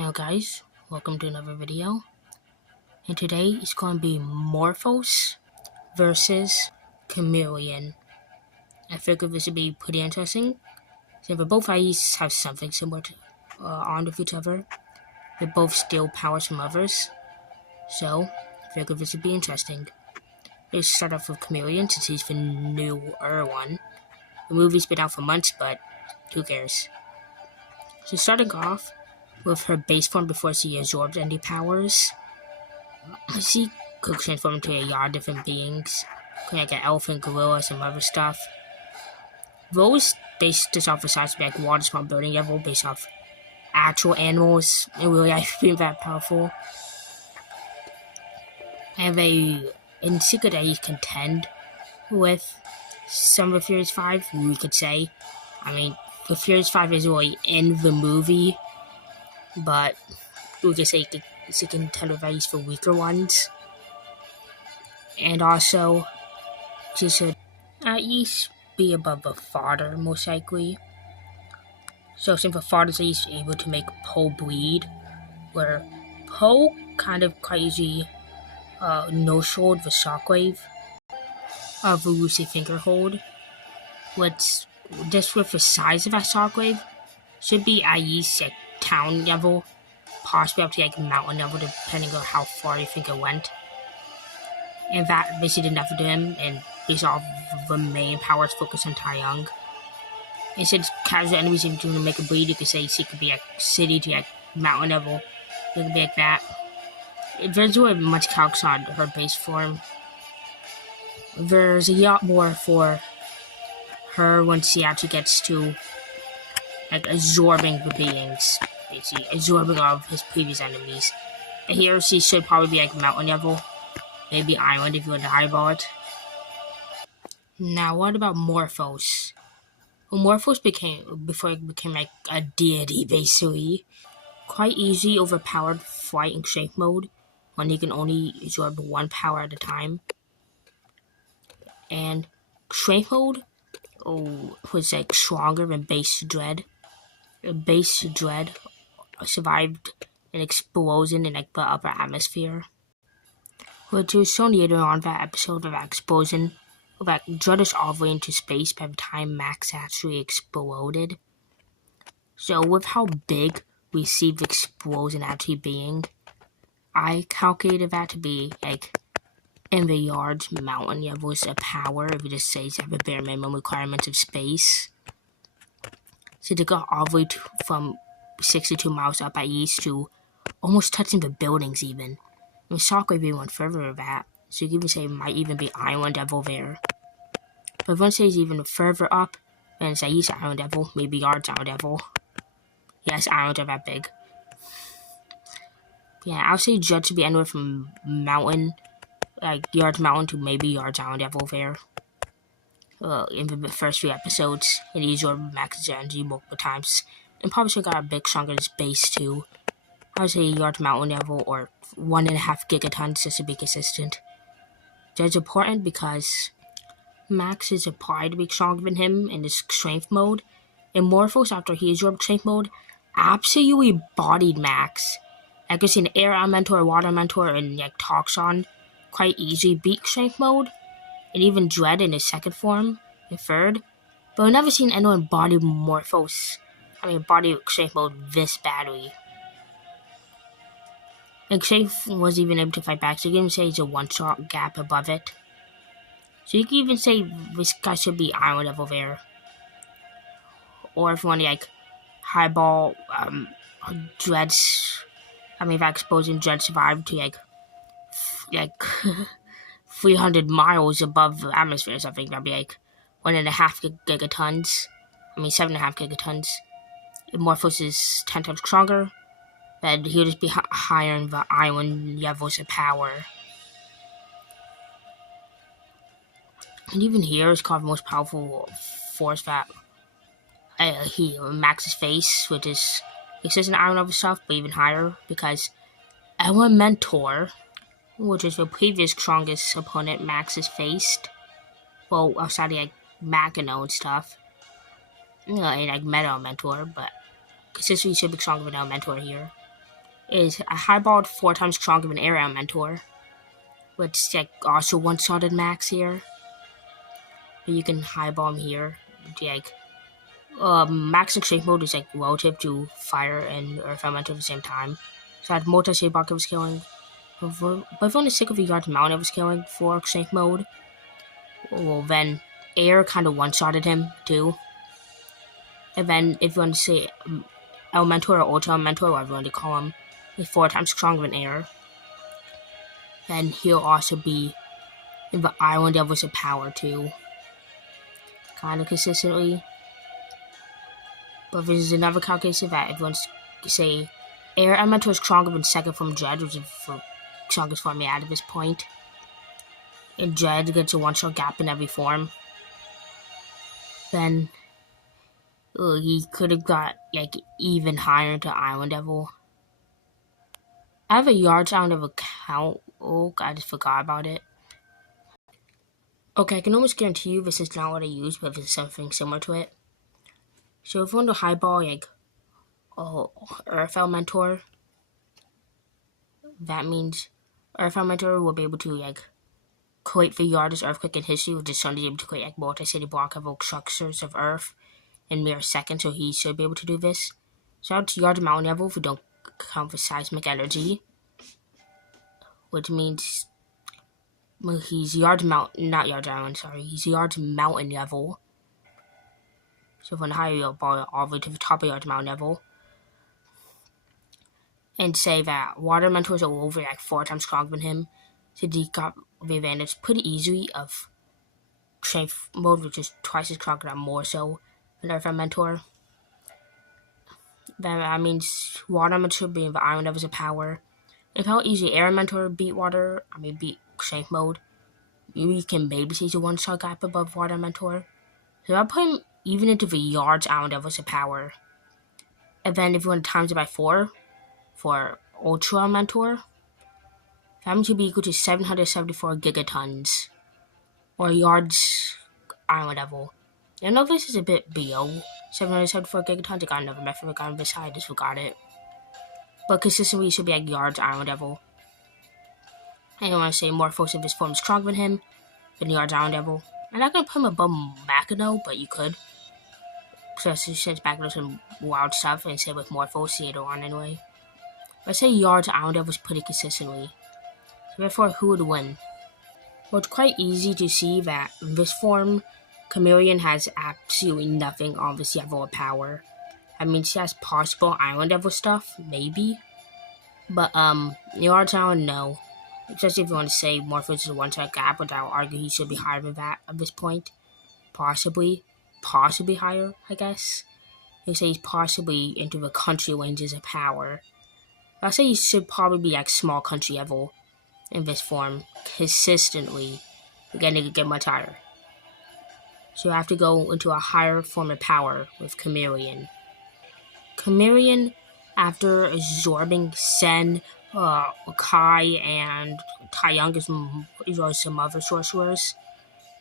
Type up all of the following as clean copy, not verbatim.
Hello guys, welcome to another video, and today is going to be Morphos versus Chameleon. I figured this would be pretty interesting, since both IEs have something similar to, on with each other. They both steal powers from others, so I figured this would be interesting. Let's start off with Chameleon, since he's the newer one. The movie's been out for months, but who cares? So starting off with her base form before she absorbs any powers, she could transform into a lot of different beings, like an elephant, gorilla, some other stuff. Those based just off the size of like water small building level, based off actual animals, and really I feel that powerful. I have in secret that you contend with some of Furious 5, we could say. I mean, the Furious 5 is really in the movie, but we could say it's a contender values for weaker ones. And also, she should at least be above the father, most likely. So since the father's at least able to make Poe bleed, where Poe kind of quite easily no-showed the shockwave of the Lucy finger hold, which just with the size of that shockwave should be at least like town level, possibly up to like mountain level, depending on how far you think it went. And that basically did nothing to him, and based off the main powers focused on Tai Young. And since casual enemies seem to make a bleed, you could say she could be like city to like mountain level. It could be like that. There's really much calcs on her base form. There's a lot more for her when she actually gets to like absorbing the beings, basically absorbing all of his previous enemies. And here she should probably be like mountain level, maybe island if you want to eyeball it. Now what about Morphos? Well, Morphos before it became like a deity basically, quite easy overpowered flight and strength mode, when he can only absorb one power at a time. And strength mode was like stronger than base dread. Base dread survived an explosion in like the upper atmosphere, which was shown later on that episode of that explosion. That dread is all the way into space by the time Max actually exploded. So with how big we see the explosion actually being, I calculated that to be like in the yards mountain levels of power if you just say you have a bare minimum requirements of space. So to go all the way from 62 miles up at east to almost touching the buildings even. I mean, Shockwave even went further than that, so you can even say it might even be Island Devil there. But if one says even further up, then it's at least Island Devil, maybe Yards Island Devil. Yes, Islands are that big. Yeah, I'll say Judge should be anywhere from mountain, like Yards Mountain to maybe Yards Island Devil there. In the first few episodes, and he absorbed Max's energy multiple times, and probably should have got a bit stronger in his base too. I would say Yards Mountain level or 1.5 gigatons just to be consistent. That's important because Max is applied to be stronger than him in his strength mode. In Morphos, after he absorbed strength mode, absolutely bodied Max. I could see an air elementor, water elementor, and like Toxon quite easily beat strength mode, and even Dread in his second form, in third. But I've never seen anyone body Morphos. Body strength mode this badly. And Strength was even able to fight back, so you can even say it's a one-shot gap above it. So you can even say this guy should be Island level there. Or if you want to like highball Dread's, if I exposing Dread survived to like 300 miles above the atmosphere or something, that'd be like 1.5 gigatons. 7.5 gigatons. If Morphos is 10 times stronger, then he'll just be higher in the island levels of power. And even here is called the most powerful force that Max's face, which is exists in island level stuff, but even higher, because Elementor, which is the previous strongest opponent Max has faced, well, outside of like Machino and stuff, and like Meta Elementor, but consistently should be stronger than Elementor here. is a highballed 4 times stronger than Air Elementor, which like also one-shotted Max here. But you can highball him here. Like, Max in Strength mode is like relative to Fire and Earth Elementor at the same time. So I had multi-save block of scaling. But if I'm sick of a yard mount of scaling for Strength mode, well then Air kind of one-shotted him too. And then if you want to say Elementor or Ultra Elementor, whatever you want to call him, is 4 times stronger than Air. Then he'll also be in the Island Levels of Power too. Kind of consistently. But there's another calculation that if you want to say Air Elementor is stronger than second form Dread, which is the strongest form yet at this point. And Dread gets a one-shot gap in every form. Then he could have got like even higher into Island Level. I have a Yards Island Level count. Oh, I just forgot about it. Okay, I can almost guarantee you this is not what I use, but this is something similar to it. So if you want to highball like Earth Elementor, that means Earth Elementor will be able to like create the Yard's Earthquake in history, which is suddenly able to create like multi-city block level structures of Earth in mere seconds, so he should be able to do this. So out to Yard Mountain level if we don't count the seismic energy, which means he's Yard Mountain, not Yard Island, sorry, he's Yard Mountain level. So if I hire your ball all the way to the top of Yard Mountain level, and say that Water Mentors are over like 4 times stronger than him, so he got the advantage pretty easily of Strength mode, which is twice as stronger and more so than Earth Mentor. Then that means Water Mentor being the Iron Levels of Power. If how easy Air Mentor beat beat Strength mode, you can maybe see the one-shot gap above Water Mentor. So I'll put him even into the Yards Iron Levels of Power. And then if you want to times it by 4 for Ultra Mentor, that should be equal to 774 gigatons, or Yards Island level. I know this is a bit below 774 gigatons. I got another method regarding this, I just forgot it. But consistently, it should be at Yards Island level. And I want to say Morphos of his form is stronger than him, than Yards Island level. I'm not going to put him above Machino, but you could. So since Machino's some wild stuff, and say with Morphos, later on anyway. But I say Yards Island level is pretty consistently. So therefore, who would win? Well, it's quite easy to see that in this form, Chameleon has absolutely nothing on this level of power. I mean, she has possible Island level stuff, maybe. But, Yards Island, no. Especially if you want to say Morphos is a one-shot gap, but I would argue he should be higher than that at this point. Possibly higher, I guess. You say he's possibly into the country ranges of power. I'll say he should probably be like small country level in this form consistently. Again, it could get much higher. So you have to go into a higher form of power with Chameleon. Chameleon, after absorbing Sen, Kai, and Tai Young as well as some other sorcerers,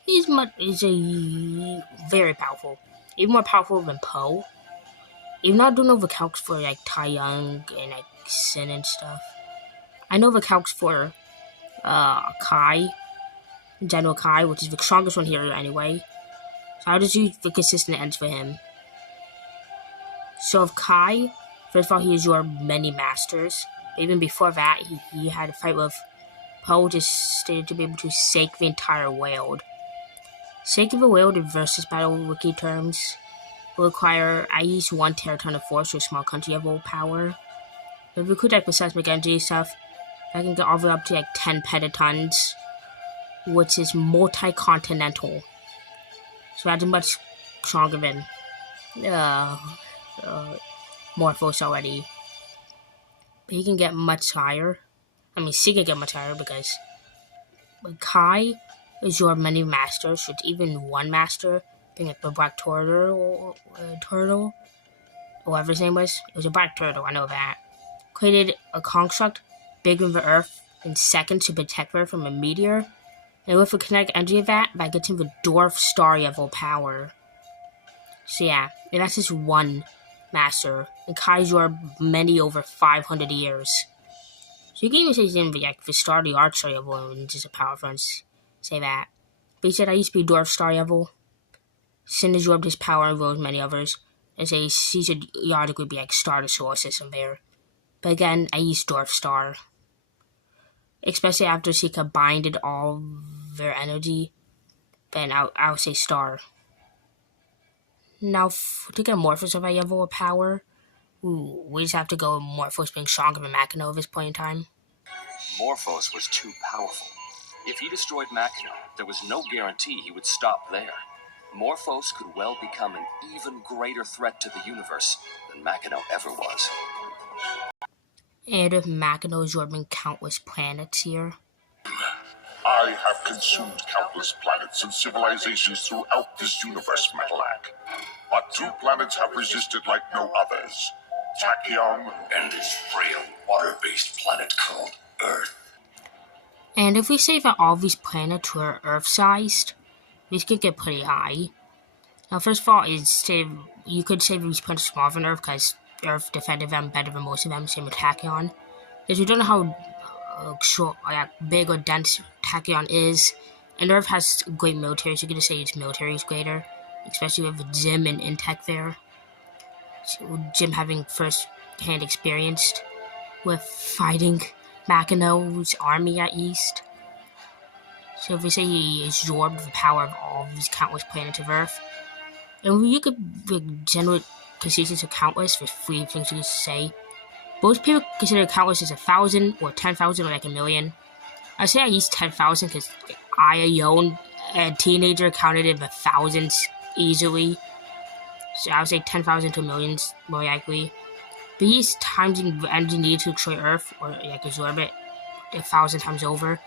he's very powerful. Even more powerful than Poe. Even though I don't know the calcs for like Tai Young and like Sen and stuff. I know the calcs for Kai, General Kai, which is the strongest one here anyway. So I'll just use the consistent ends for him. So of Kai, first of all, he is your many masters. But even before that, he had a fight with Poe, just stated to be able to sake the entire world. Saking the world in versus battle wiki terms will require at least 1 teraton of force or small country level power. But if we could like the seismic energy stuff, I can get all the way up to like 10 petatons, which is multi-continental. So that's much stronger than Morphos already. But he can get much higher. I mean, she can get much higher because Kai is your many masters, so it's even one master, being like the black turtle, or whatever his name was. It was a black turtle, I know that. Created a construct bigger than the Earth in seconds to protect her from a meteor. And with the kinetic energy of that gets him the dwarf star level power. So yeah, and that's just one master, and Kai absorbed many over 500 years. So you can even say he's in the start of the art story level and just a power friends say that. But he said I used to be dwarf star level. Sin absorbed his power and rose many others. And say he's a Yardic would be like star the solar system there. But again, I used dwarf star. Especially after she combined all their energy, then I'll say star. Now, to get Morphos of a level of power, we just have to go with Morphos being stronger than Machina at this point in time. Morphos was too powerful. If he destroyed Machina, there was no guarantee he would stop there. Morphos could well become an even greater threat to the universe than Machina ever was. And if Machina absorbing countless planets here. I have consumed countless planets and civilizations throughout this universe, Metalac. But 2 planets have resisted like no others. Tachyon and this frail water-based planet called Earth. And if we say that all these planets were Earth-sized, these could get pretty high. Now, first of all, you could say these planets are smaller than Earth because Earth defended them better than most of them, same with Tachyon. Because we don't know how big or dense Tachyon is, and Earth has great military, so you could just say its military is greater, especially with Jim and Intech there. So Jim having first-hand experience with fighting Machina's army at East. So if we say he absorbed the power of all of these countless planets of Earth, and you could generate consistency of countless with 3 things you could say. Most people consider countless as 1,000 or 10,000 or like a million. I say I use 10,000 because I alone, a teenager, counted in the thousands easily. So I would say 10,000 to millions more likely. But these times the energy needed to destroy Earth or absorb it 1,000 times over.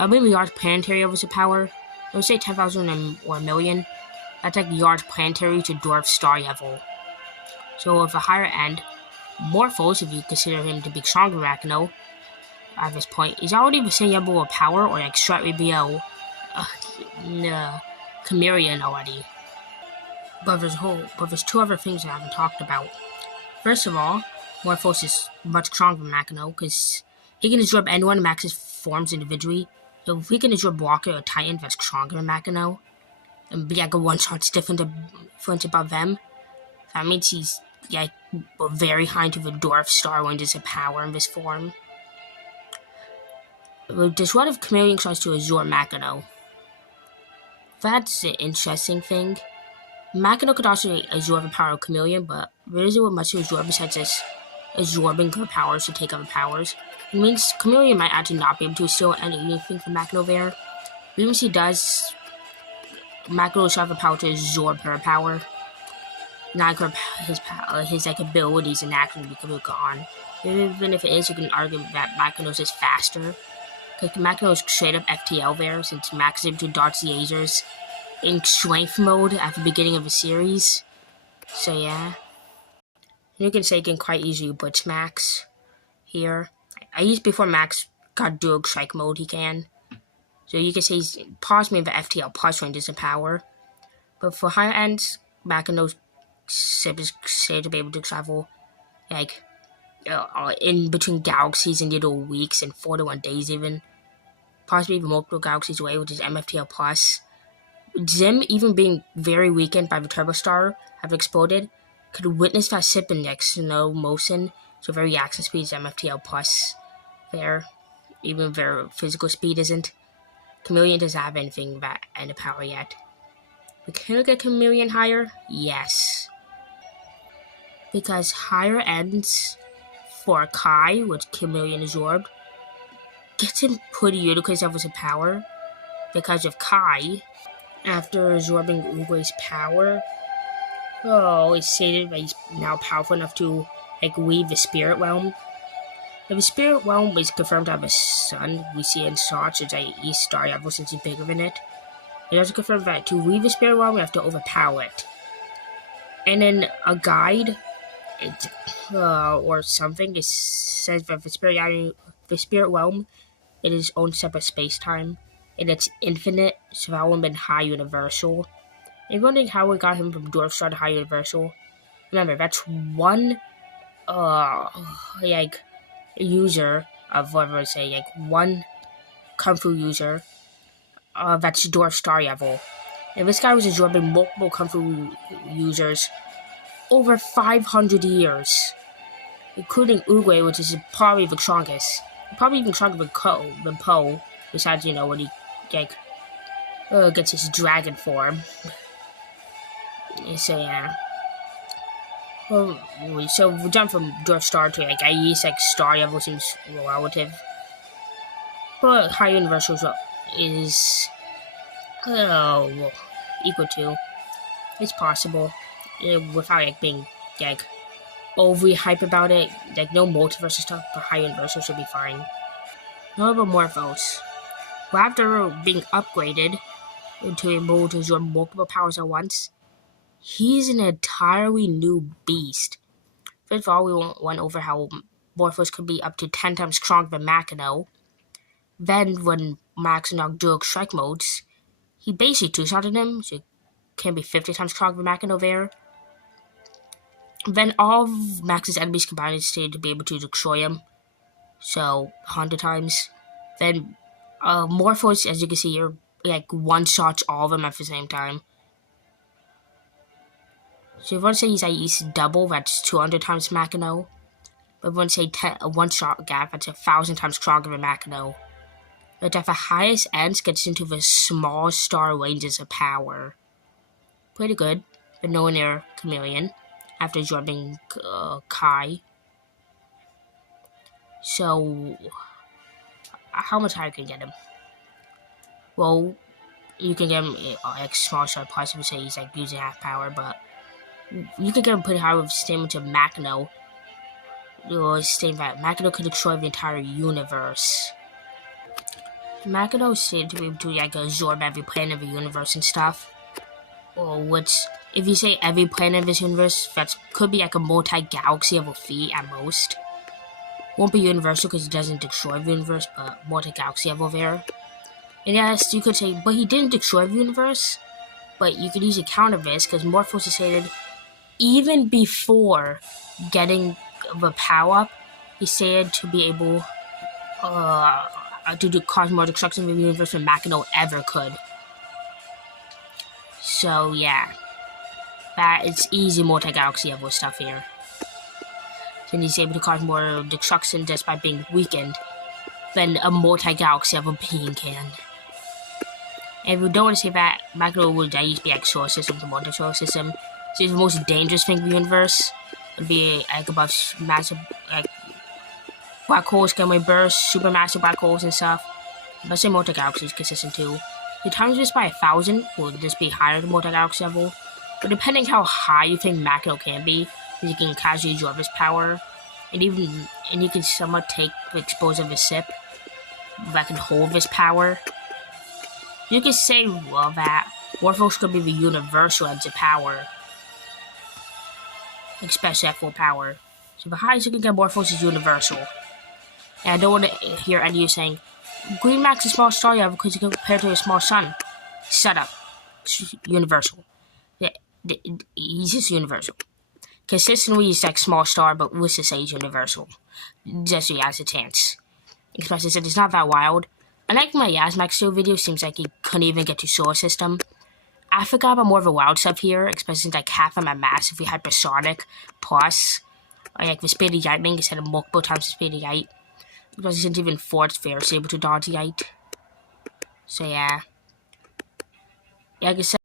Maybe large planetary levels of power. I would say 10,000 or a million. That's like large planetary to dwarf star level. So with a higher end, Morphos, if you consider him to be stronger than Machina at this point, is already the same level of power or like slightly below Chameleon already. But there's 2 other things that I haven't talked about. First of all, Morphos is much stronger than Machina because he can absorb anyone in Max's forms individually. So if he can absorb Walker or Titan that's stronger than Machina, and be like a one-shot difference above them, that means he's very high into the dwarf star when there's a power in this form. There's what if Chameleon tries to absorb Machina? That's an interesting thing. Machina could also absorb the power of Chameleon, but there isn't much to absorb besides just absorbing her powers to take other powers. It means Chameleon might actually not be able to steal anything from Machina there. Even if he does, Machina will have the power to absorb her power. Not his abilities and actions become gone. Even if it is, you can argue that Machina's is faster. Because Machina is straight up FTL there, since Max is able to dodge the lasers in strength mode at the beginning of the series. So yeah. And you can say you can quite easily blitz Max here. At least before Max got dual strike mode, he can. So you can say he's possibly in the FTL plus ranges of power. But for higher ends, Machina's ship is said to be able to travel in between galaxies in little weeks and 41 days even. Possibly even multiple galaxies away, which is MFTL plus. Zim, even being very weakened by the Turbo Star having exploded, could witness that ship in no motion, so their reaction speed is MFTL plus there. Even their physical speed isn't. Chameleon doesn't have anything that end of power yet. But can we get Chameleon higher? Yes. Because higher ends for Kai, which Chameleon absorbed, gets him pretty ludicrous levels of power. Because of Kai, after absorbing Uguay's power, it's stated that he's now powerful enough to weave the Spirit Realm. If the Spirit Realm is confirmed to have a sun, we see in Sarge as a East Star ever since he's bigger than it. It also confirms that to weave the Spirit Realm, we have to overpower it. And in a guide, or something, it says that the Spirit Realm, it is its own separate space-time, and it's infinite, so that would have been high universal. If you're wondering how we got him from Dwarf Star to high universal, Remember, that's one like user of whatever I say, like one Kung Fu user that's Dwarf Star level. And this guy was absorbing multiple Kung Fu users over 500 years, including Uguay, which is probably the strongest. Probably even stronger than Po, besides, when he like, gets his dragon form. So, yeah. Well, so we jump from Dwarf Star to like Ice, like Star level seems relative. But High Universal is equal to. It's possible. Without like being like overly hype about it. Like no multiverse stuff, but High Universal should be fine. What about Morphos? Well, after being upgraded to able to absorb multiple powers at once, he's an entirely new beast. First of all, we went over how Morphos could be up to 10 times stronger than Makino. Then, when Max unlocked dual strike modes, he basically two-shotted him, so he can be 50 times stronger than Makino there. Then all of Max's enemies combined stated to be able to destroy him, so 100 times. Then Morphos, as you can see here, like one-shots all of them at the same time. So if you want to say he's at least double, that's 200 times Makino. But if you want to say a one-shot gap, that's 1,000 times stronger than Makino. But at the highest ends, gets into the small star ranges of power. Pretty good, but nowhere near Chameleon, after dropping Kai. So, how much higher can you get him? Well, you can get him like small star plus, if you say he's like using half power, but you could get him pretty high with statement to Makino. Stating that Makino could destroy the entire universe. Makino is stated to be able to like absorb every planet of the universe and stuff. Or which, if you say every planet of this universe, that could be like a multi-galaxy level feat at most. Won't be universal because it doesn't destroy the universe, but multi-galaxy level there. And yes, you could say, but he didn't destroy the universe. But you could easily counter this because Morphos is stated even before getting the power up, he's stated to be able to cause more destruction in the universe than Makino ever could. So yeah, that it's easy multi-galaxy level stuff here. Then he's able to cause more destruction just by being weakened than a multi-galaxy level being can. And if you don't want to say that, Makino would at least be like solar system to multi-solar system. So the most dangerous thing in the universe would be like above massive like black holes, gamma bursts, supermassive black holes and stuff. But say multi-galaxy is consistent too. The times this by 1,000 will just be higher than multi-galaxy level. But depending how high you think Makino can be, you can casually absorb his power. And you can somewhat take the exposure of his sip that can hold his power. You can say that Morphos could be the universal edge of power. Especially at full power. So the highest you can get Morphos is universal. And I don't want to hear any of you saying, Green Max is a small star level because you can compare to a small sun. Shut up. It's universal. Yeah, he's just universal. Consistently, he's like small star, but let's just say he's universal. Just so he has a chance. Especially since it's not that wild. Unlike my Yasmax Steel video, seems like he couldn't even get to solar system. I forgot about more of the wild stuff here, especially since like half of them are massively hypersonic, plus like the speed of lightning instead of multiple times the speed of light. Because since even Force Fair is able to dodge light. So yeah. Like I said,